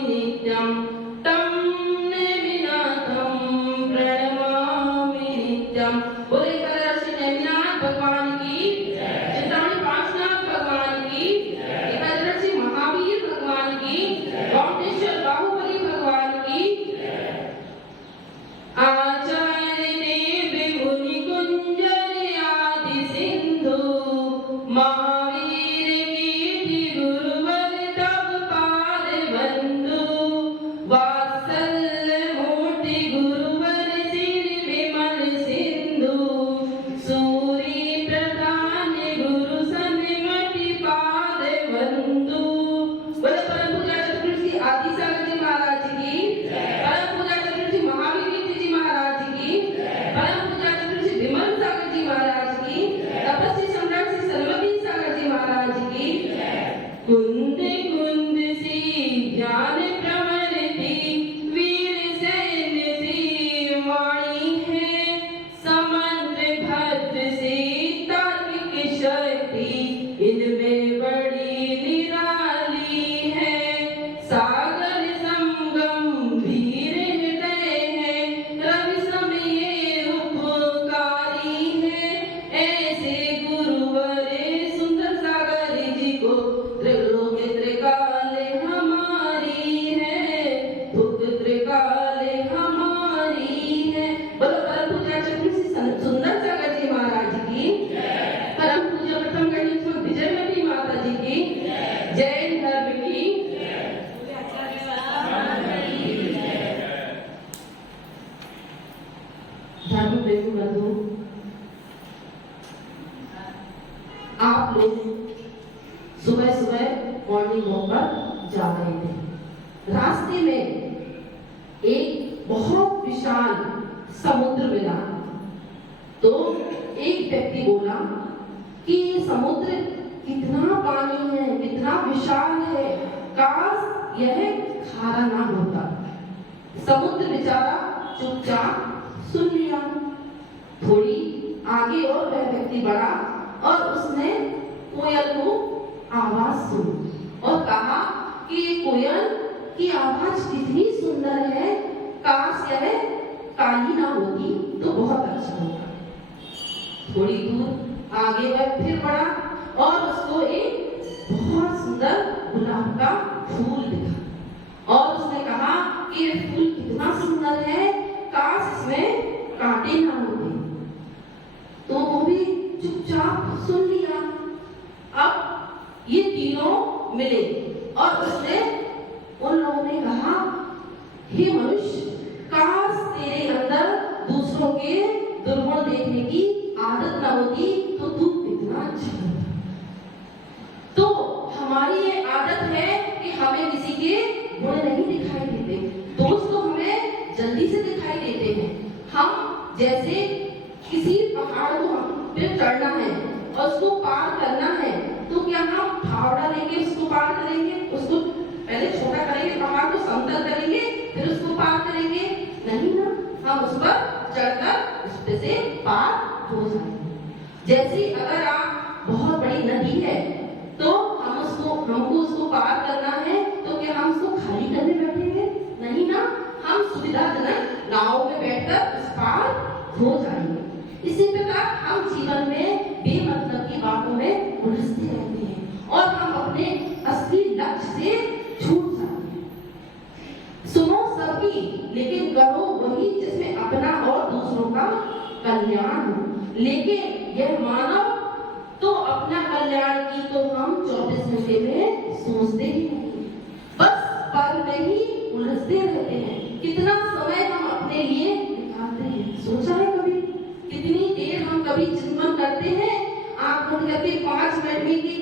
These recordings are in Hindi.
नित्यं तं नेमिनाथं प्रणमामि नित्यं। बोले एकादशी नेमिनाथ भगवान की, चिंतामणि पार्श्वनाथ भगवान की, एकादशी महावीर भगवान की, गौमटेश्वर बाहुबली भगवान की। आचार्य देव मुनि कुंजर आदि सिंधु महावीर कीर्ति गुरुवर तब पाद बंधु। वात्सल्य मूर्ति गुरुवर सिर विमल सिंधु। सूरी प्रधान गुरु सन्मति पाद बंधु। बोले परम पूज्य चतुर्दशी आदि सागर जी महाराज की, परम पूज्य चतुर्दशी महावीर कीर्ति जी महाराज की, परम पूज्य चतुर्दशी विमल सागर जी महाराज की, तपस्वी सम्राट श्री सरस्वती सागर जी महाराज की। कुंद कुंद सी ज्ञान प्रवृत्ति वीर सैन सी वाणी है। समंत भद्र से तार्किक शक्ति इनमें बड़ी निराली है। सागर संगम वीर हृदय है, रवि समय उपकारी है। ऐसे गुरुवर सुंदर सागर जी को त्रिलोक त्रिकाल हमारी है, भुग त्रिकाल हमारी है। बोलो परम पूज्य चतुर्दशी सुंदर सागर जी महाराज की, परम पूज्य प्रथम गणेश विजयवती माता जी की, जैन धर्म की। धर्म प्रेमी बंधु, आप लोग सुबह सुबह मॉर्निंग वॉक पर जा रहे थे। रास्ते में एक बहुत विशाल समुद्र मिला। तो एक व्यक्ति बोला कि ये समुद्र कितना पानी है, कितना विशाल है, काश यह खारा ना होता। समुद्र बेचारा चुपचाप सुन लिया। थोड़ी आगे और वह व्यक्ति बढ़ा और उसने कोयल को आवाज सुनी और कहा कि ये कोयल की आवाज कितनी सुंदर है, काश यह काली ना होती तो बहुत अच्छा होता। थोड़ी दूर आगे वह फिर बढ़ा और उसको एक बहुत सुंदर गुलाब का फूल दिखा और उसने कहा कि ये फूल कितना सुंदर है, काश इसमें कांटे ना होते। तो वो भी चुपचाप सुन लिया। अब ये तीनों मिले और उसने उन लोगों ने कहा, हे मनुष्य, काश तेरे अंदर दूसरों के दुर्गुण देखने की आदत ना होती तो तू कितना अच्छा होता। तो हमारी ये आदत है कि हमें किसी के गुण नहीं दिखाई देते। दोस्त तो हमें जल्दी से दिखाई देते हैं। हम जैसे किसी पहाड़ को पे चढ़ना है और उसको पार करना है तो क्या हम फावड़ा लेके उसको पार करेंगे? उसको पहले छोटा करेंगे, पहाड़ को समतल करेंगे, फिर उसको पार करेंगे? नहीं ना, हम उस पर चढ़कर उस पे से पार हो जाएंगे। जैसे अगर आप बहुत बड़ी नदी है तो हमको उसको पार करना है तो क्या हम उसको खाली करने बैठेंगे? नहीं ना, हम सुविधाजनक नाव में बैठकर उस पार हो जाएंगे। इसी प्रकार हम जीवन में बेमतलब की बातों में उलझते रहते हैं और हम अपने असली लक्ष्य से छूट जाते हैं। सुनो सबकी, लेकिन करो वही जिसमें अपना और दूसरों का कल्याण हो। लेकिन यह मानव तो अपना कल्याण की तो हम 24 घंटे में सोचते ही नहीं, बस पल में ही उलझते रहते हैं। कितना समय हम अपने लिए निकालते हैं, सोचा है कभी? कितनी देर हम कभी चिंतन करते हैं आंख बंद करके 5 मिनट में कि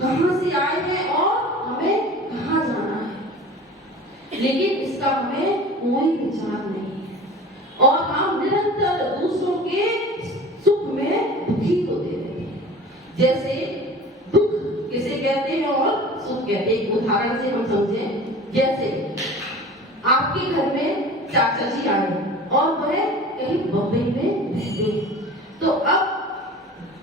कहां से आए हैं और हमें कहां जाना है। लेकिन इसका हमें कोई विचार नहीं है और हम निरंतर दूसरों के सुख में दुखी होते रहते हैं। जैसे दुख किसे कहते हैं और सुख कहते हैं, उदाहरण से हम समझें। जैसे आपके घर में चाचा जी आए और वह कहीं बम्बई में रहते हैं, तो अब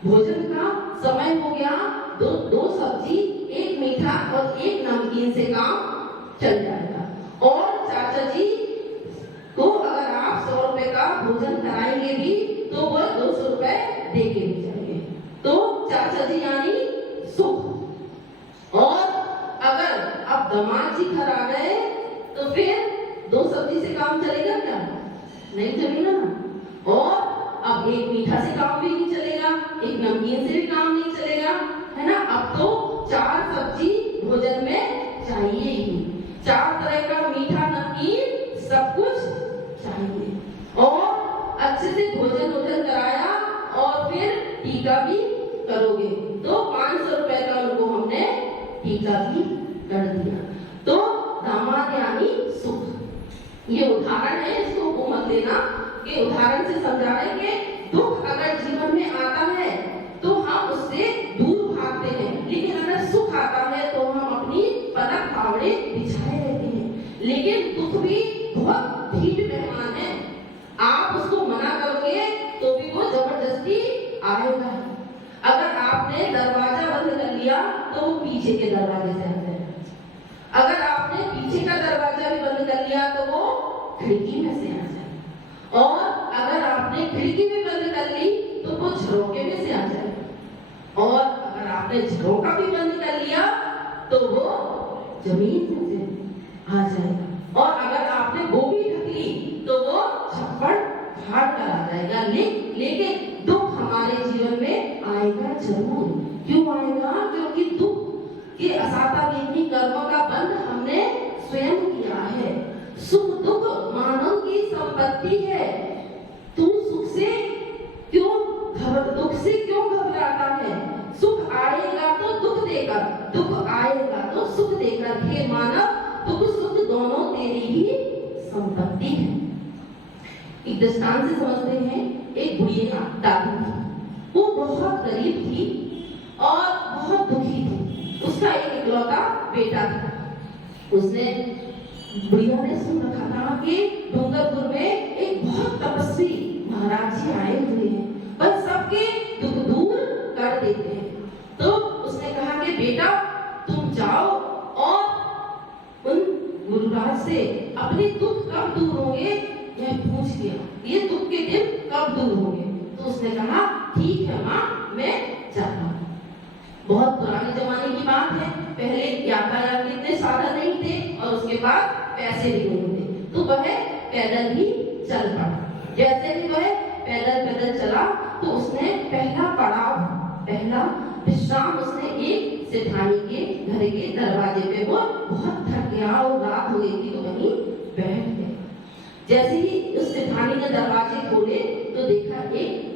भोजन का समय हो गया, दो सब्जी, एक मीठा और एक नमकीन से काम चल जाएगा। और चाचा जी को अगर आप 100 रुपए का भोजन कराएंगे भी तो वो 200 रुपए दे के भी जाएंगे। तो चाचा जी यानी सुख। और अगर अब दामाद जी घर आ गए तो फिर 2 सब्जी से काम चलेगा क्या? नहीं चलेगा ना। और अब एक मीठा से काम भी नहीं चलेगा, एक नमकीन से भी काम नहीं चलेगा, है ना। अब तो 4 सब्जी भोजन में चाहिए ही, 4 तरह का मीठा नमकीन सब कुछ चाहिए। और अच्छे से भोजन कराया और फिर टीका भी करोगे तो 500 रुपए का उनको हमने टीका भी कर दिया। तो दामाद यानी सुख। ये उदाहरण है, इसको वो मत लेना कि उदाहरण से समझा रहे हैं कि दुख अगर जीवन में आता है तो हम उससे दूर भागते हैं, लेकिन अगर सुख आता है तो हम अपनी पलक फावड़े बिछाए रहते हैं। लेकिन दुख भी बहुत भीड़ मेहमान है, आप उसको मना करोगे तो भी वो जबरदस्ती आएगा। अगर आपने दरवाजा बंद कर लिया तो वो पीछे के दरवाजे से आ जाएगा। अगर आपने पीछे का दरवाजा भी बंद कर लिया तो वो खिड़की में से आ जाएगा। और अगर आपने खिड़की भी बंद कर ली तो वो झरोके में से आ जाएगा। और अगर आपने झरोका भी बंद कर लिया तो वो जमीन में से आ जाएगा। और अगर आपने वो भी ढक ली तो वो छप्पड़ फाड़ कर आ जाएगा। लेकिन दुख हमारे जीवन में आएगा जरूर। क्यों आएगा? क्योंकि दुख के असाता वेदनी कर्मों का बंध हमने स्वयं किया है। सुख दुख मानव की संपत्ति है। तू दुख से क्यों घबराता है? सुख आएगा तो दुख देगा, दुख आएगा तो सुख देगा। हे मानव, दुख सुख दोनों तेरी ही संपत्ति है। एक दृष्टांत से समझते हैं। एक बुढ़िया दादी थी, वो बहुत गरीब थी और बहुत दुखी थी। उसका एक इकलौता बेटा था। उसने बुढ़िया ने सुन रखा था कि डूंगरपुर में एक बहुत तपस्वी महाराज जी आए हुए हैं, बस सबके दुख दूर कर देते हैं। तो उसने कहा कि बेटा तुम जाओ और उन गुरुराज से अपने दुख कब दूर होंगे यह पूछ लिया, ये दुख के दिन कब दूर होंगे। तो उसने कहा ठीक है माँ, मैं जाता हूँ। बहुत पुराने जमाने की बात है, पहले यातायात के इतने साधन नहीं थे और उसके बाद पैसे भी नहीं थे, तो वह पैदल ही चल पड़ा। जैसे ही वह पैदल चला तो उसने पहला विश्राम उसने एक सेठानी के घर के दरवाजे पे, वो बहुत थक गया और रात हो गई थी तो वहीं बैठ गया। जैसे ही उस सेठानी ने दरवाजे खोले तो देखा एक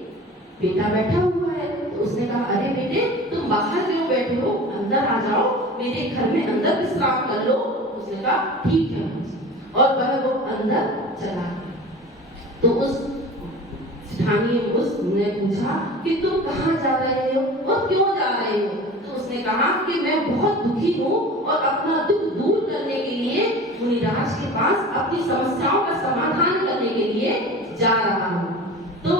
बेटा बैठा हुआ है। तो उसने कहा अरे बेटे तुम बाहर क्यों बैठे हो, अंदर आ जाओ, मेरे घर में अंदर विश्राम कर लो। उसने कहा ठीक है, और वह वो अंदर चला गया। तो उस सेठानी उसने पूछा कि तुम कहाँ जा रहे हो और क्यों जा रहे हो। तो उसने कहा कि मैं बहुत दुखी हूँ और अपना दुख दूर करने के लिए मुनिराज के पास अपनी समस्याओं का समाधान करने के लिए जा रहा हूँ। तो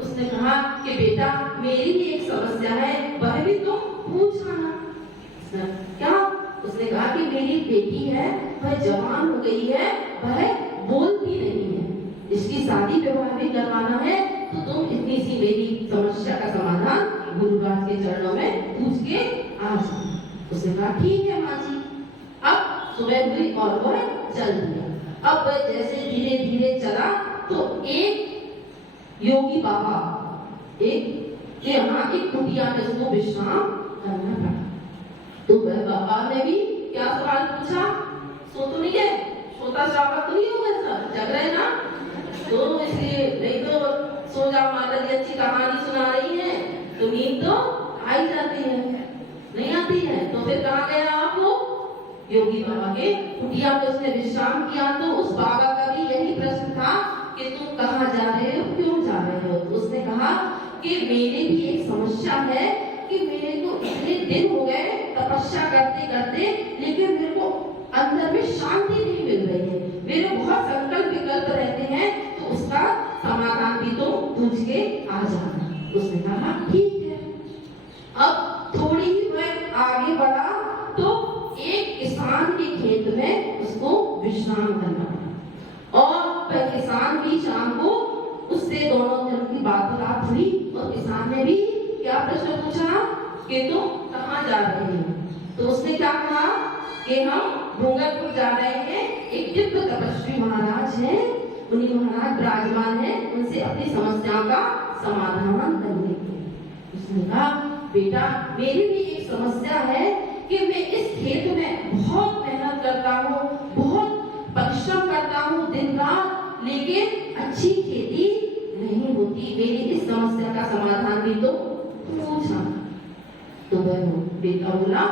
उसने कहा कि बेटा मेरी भी एक समस्या है, वह भी तुम पूछ आना। क्या? उसने कहा कि मेरी बेटी है, वह जवान हो गई है, वह बोलती नहीं है, इसकी शादी विवाह भी करवाना है, तो तुम इतनी सी मेरी समस्या का समाधान गुरुराज के चरणों में पूछ के आ जाओ। उसने कहा ठीक है माँ जी। अब सुबह हुई और वह चल दिया। अब वह जैसे धीरे धीरे चला तो एक योगी बाबा के यहाँ एक कुटिया में उसको विश्राम करना पड़ा। तो वह बाबा ने भी क्या सवाल पूछा, सो तो नहीं है, सोता श्रावक तो नहीं होगा सर, जग रहे ना, तो इसलिए नहीं तो सो जाओ, माता जी अच्छी कहानी सुना रही है तो नींद तो आ ही जाती है, नहीं आती है। तो फिर कहाँ गया आप लोग? योगी बाबा के कुटिया में उसने विश्राम किया। तो उस बाबा का भी यही प्रश्न था कि तुम कहाँ जा रहे हो, क्यों जा रहे हो। तो उसने कहा कि मेरे भी एक समस्या है कि मेरे को इतने दिन हो गए तपस्या करते करते, लेकिन मेरे को अंदर में शांति नहीं मिल रही है, मेरे बहुत संकल्प विकल्प रहते हैं, तो उसका समाधान भी तो पूछ के आ जाना। उसने कहा ठीक है। अब थोड़ी ही वह आगे बढ़ा तो एक किसान के खेत में विश्राम करना पड़ा। और वह किसान भी शाम को उससे दोनों जन की वार्तालाप हुई और किसान ने भी क्या प्रश्न पूछा कि तुम कहाँ जा रहे हो? तो उसने क्या कहा कि हम डूंगरपुर जा रहे हैं, एक दिव्य तपस्वी महाराज हैं, उन्हीं महाराज विराजमान हैं, उनसे अपनी समस्याओं का समाधान करने के। उसने कहा बेटा मेरी भी एक समस्या है कि मैं इस खेत में बहुत मेहनत करता हूँ, बहुत परिश्रम करता हूँ दिन रात, लेकिन अच्छी खेती नहीं होती, मेरी इस समस्या का समाधान भी तो पूछा। तो वह बेटा बोला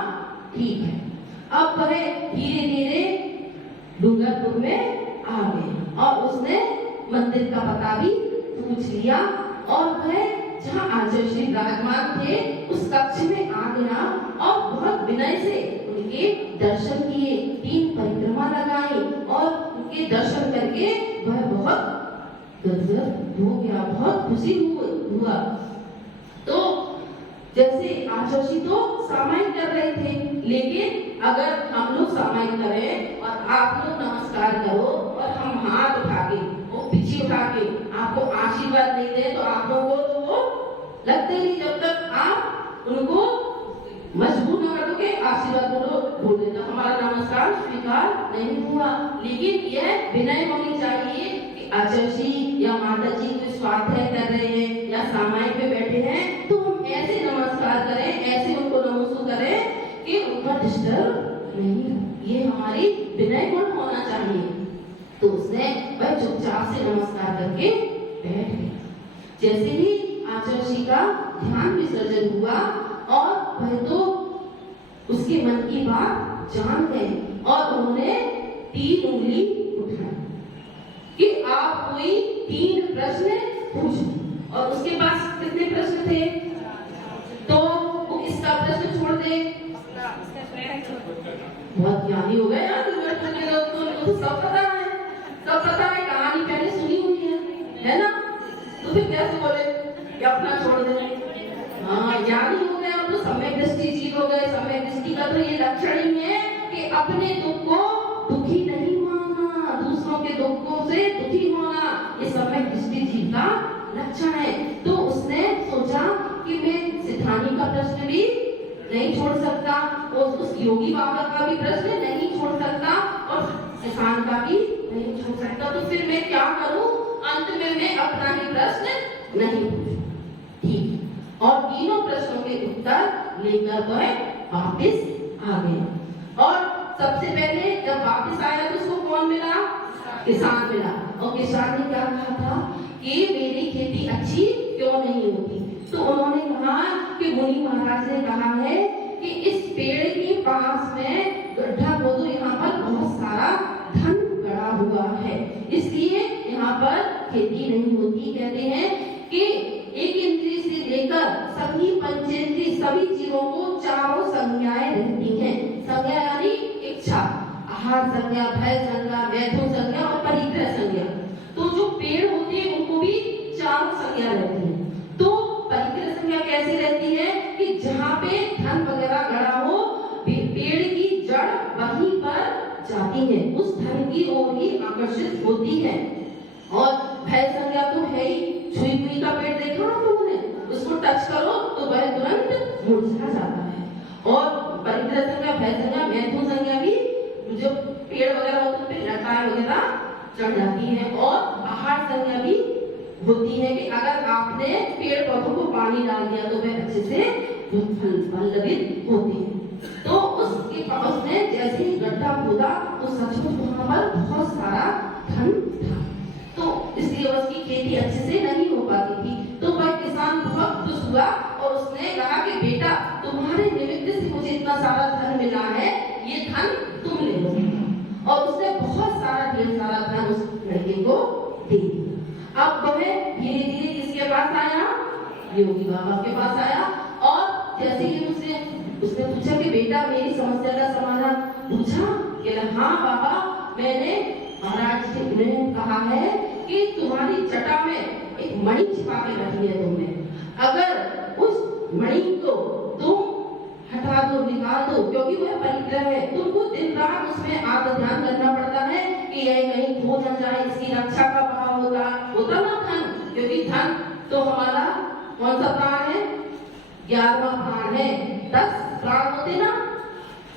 ठीक है। अब वह धीरे धीरे डूंगरपुर में आ गए और उसने मंदिर का पता भी पूछ लिया और वह जहाँ आचार्य श्री विराजमान थे उस कक्ष में आ गया और बहुत विनय से उनके दर्शन किए, 3 परिक्रमा लगाई और उनके दर्शन करके वह बहुत गदगद हो गया, बहुत खुशी हुआ। तो जैसे आचार्य जी तो सामायिक कर रहे थे, लेकिन अगर हम लोग सामायिक करें और आप लोग नमस्कार करो और हम हाथ उठा के और पीछे उठा के आपको आशीर्वाद नहीं दे तो आप लोगों को तो वो लगते नहीं, जब तक आप उनको मजबूर न कर दोगे आशीर्वाद बोल देना, हमारा नमस्कार स्वीकार नहीं हुआ। लेकिन यह विनय होनी चाहिए कि आचार्य जी या माता जी कोई स्वाध्याय कर रहे हैं या सामायिक में बैठे हैं तो हम ऐसे नमस्कार करें, ऐसे उनको नमस्कार करें कि उनका डिस्टर्ब नहीं, ये हमारी विनय गुण होना चाहिए। तो उसने वह चुपचाप से नमस्कार करके बैठ गया। जैसे ही आचार्य जी का ध्यान विसर्जन हुआ और वह तो उसके मन की बात जान गए और उन्होंने 3 उंगली उठाई कि आप कोई 3 प्रश्न पूछो और उसके पास कितने प्रश्न थे? तो वो किसका प्रश्न छोड़ दे? बहुत ज्ञानी हो गए यार, तो सब पता है, सब पता है, कहानी पहले सुनी हुई है ना? तो फिर कैसे बोले कि अपना छोड़ दे? हाँ ज्ञानी हो गए, अब तो सम्यक दृष्टि जीव हो गए। सम्यक दृष्टि का तो ये लक्षण ही है कि अपने दुख को दुखी नहीं मानना, दूसरों के दुखों से दुखी होना, ये सम्यक दृष्टि जीव का लक्षण है। तो उसने सोचा कि मैं सिद्धांत का प्रश्न भी नहीं छोड़ सकता और उस योगी बाबा का भी प्रश्न नहीं छोड़ सकता और किसान का भी नहीं छोड़ सकता, तो फिर मैं क्या करूं? अंत में मैं अपना ही प्रश्न नहीं पूछूं। ठीक, और तीनों प्रश्नों के उत्तर लेकर वह वापस आ गया। और सबसे पहले जब वापस आया तो उसको कौन मिला? किसान मिला। और किसान ने क्या कहा था कि मेरी खेती अच्छी क्यों नहीं होती? तो उन्होंने कहा कि मुनि महाराज ने कहा है कि इस पेड़ के पास में गड्ढा खोदो, यहाँ पर बहुत सारा धन गड़ा हुआ है, इसलिए यहाँ पर खेती नहीं होती। कहते हैं कि एक इंद्रिय से लेकर सभी पंचेंद्रिय सभी जीवों को 4 संज्ञाएं रहती हैं। संज्ञा यानी इच्छा, आहार संज्ञा, भय संज्ञा, मैथुन संज्ञा और परिग्रह संज्ञा। तो जो पेड़ होते हैं उनको भी 4 संज्ञा रहती है। तो परिग्रह संज्ञा कैसे रहती है कि जहाँ पे धन वगैरह गड़ा हो, पेड़ की जड़ वहीं पर जाती है, उस धन की ओर ही आकर्षित होती है। और भय संज्ञा तो है ही, छुई हुई का पेड़ देखा ना तुमने, उसको टच करो तो वह तुरंत मुरझा जाता है। और परिग्रह संज्ञा, भय संज्ञा, मैथुन संज्ञा भी जो पेड़ वगैरह होते हैं पे लताएं वगैरह चढ़ जाती है। और आहार संज्ञा भी होती है कि अगर आपने पेड़ पौधों को पानी डाल दिया तो वह अच्छे से फलवित होते हैं। तो उसके पास ने जैसे ही गड्ढा खोदा तो सचमुच वहां पर बहुत सारा धन था, तो इसलिए उसकी खेती अच्छे से नहीं हो पाती थी। तो वह किसान बहुत खुश हुआ और उसने कहा कि बेटा तुम्हारे निमित्त से मुझे इतना सारा धन मिला है, ये धन तुम ले लो। और उसने बहुत सारा ढेर सारा धन उस लड़के को दे दिया। अब वह धीरे धीरे किसके पास आया? योगी बाबा के पास आया। और जैसे ही उसने पूछा कि बेटा मेरी समस्या का समाधान पूछा कि हाँ बाबा, मैंने महाराज से उन्हें कहा है कि तुम्हारी जटा में एक मणि छिपा के रखी है तुमने, अगर उस मणि को तुम हटा दो, निकाल दो, क्योंकि वह परिग्रह है, तुमको दिन रात उसमें आत्म ध्यान करना पड़ता है कि यह कहीं खो न जाए, इसकी रक्षा का भाव होता ना धन, क्योंकि धन तो हमारा कौन सा प्राण है? 11वां प्राण है। 10 प्राण होते ना,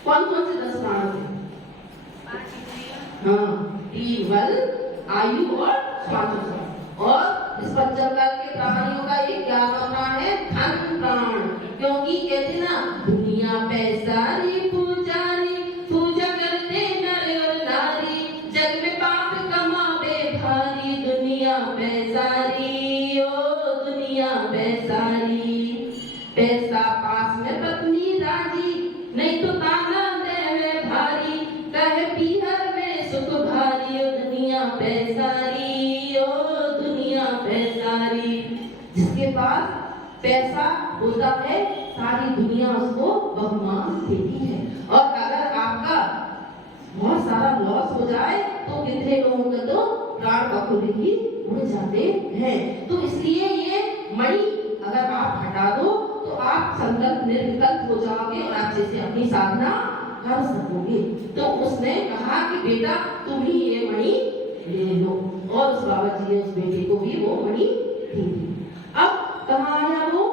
कौन कौन से 10 प्राण होते? हाँ, तीन बल, आयु और श्वास। और इस पंचभूत के प्राणियों का एक 11वां प्राण है धन प्राण, क्योंकि कहते ना दुनिया पैसारी पुजारी, पूजा करते नर और नारी, जग में पाप कमावे भारी, दुनिया पैसारी ओ दुनिया पैसारी। पैसा पास में पत्नी राजी, नहीं तो ताना देवे भारी, कहे पीहर में सुख भारी, ओ दुनिया पैसारी ओ दुनिया पैसारी। जिसके पास पैसा होता है सारी दुनिया उसको बहुमान देती है, और अगर आपका बहुत सारा लॉस हो जाए तो कितने लोगों के तो प्राण पखेरु ही उड़ जाते हैं। तो इसलिए ये मणि अगर आप हटा दो तो आप संकल्प निर्विकल्प हो जाओगे और अच्छे से अपनी साधना कर सकोगे। तो उसने कहा कि बेटा तुम ही ये मणि ले लो, और उस बाबा जी ने उस बेटे को भी वो मणि दे दी। अब कहाँ आया वो?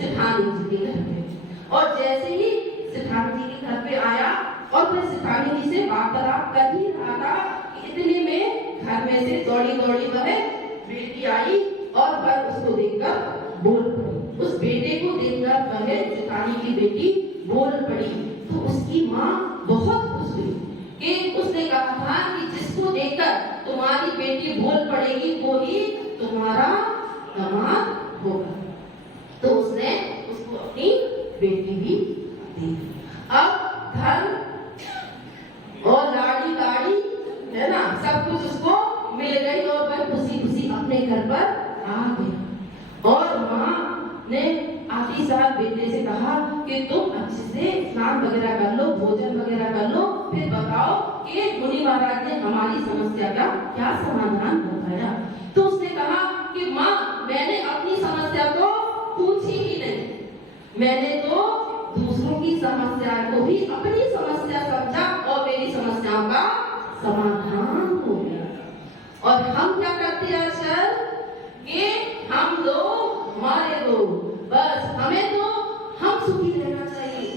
सेठानी जी के घर पे, और जैसे ही सेठानी जी के घर पे आया और फिर सेठानी जी से वार्तालाप कर ही रहा था, इतने में घर में से दौड़ी दौड़ी वह बेटी आई और वह उसको देखकर बोल पड़ी। उस बेटे को देखकर वह सेठानी की बेटी बोल पड़ी। तो उसकी माँ बहुत खुश हुई कि उसने कहा था कि जिसको देखकर तुम्हारी बेटी बोल पड़ेगी वो ही तुम्हारा दामाद होगा। तो उसने उसको अपनी बेटी भी दी। अब धन और लाड़ी गाड़ी है ना, सब कुछ उसको मिल गई और वह खुशी खुशी अपने घर पर आ गया। और माँ ने आखिरी साल बेटे से कहा कि तुम अच्छे से स्नान वगैरह कर लो, भोजन वगैरह कर लो, फिर बताओ कि मुनि महाराज ने हमारी समस्या का क्या समाधान बताया। तो उसने कहा कि माँ मैंने अपनी समस्या को पूछी ही नहीं, मैंने तो दूसरों की समस्या को भी अपनी समस्या समझा और मेरी समस्याओं का समाधान हो गया। और हम क्या करते हैं आजकल कि हम दो हमारे दो, बस हमें तो हम सुखी रहना चाहिए।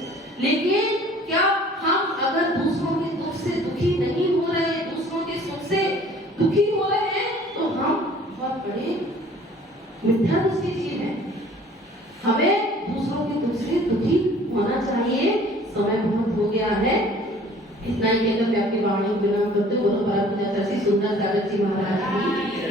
लेकिन क्या हम अगर दूसरों के दुख से दुखी नहीं हो रहे, दूसरों के सुख से दुखी हो रहे हैं, तो हम बहुत बड़े मिथ्या दृष्टि जीव हैं। हमें दूसरों के दुख से दुखी होना चाहिए। समय बहुत हो गया है, इतना ही कहकर मैं अपनी वाणी को विराम करती हूँ। बोलो परम पूज्य श्री सुंदर सागर जी महाराज की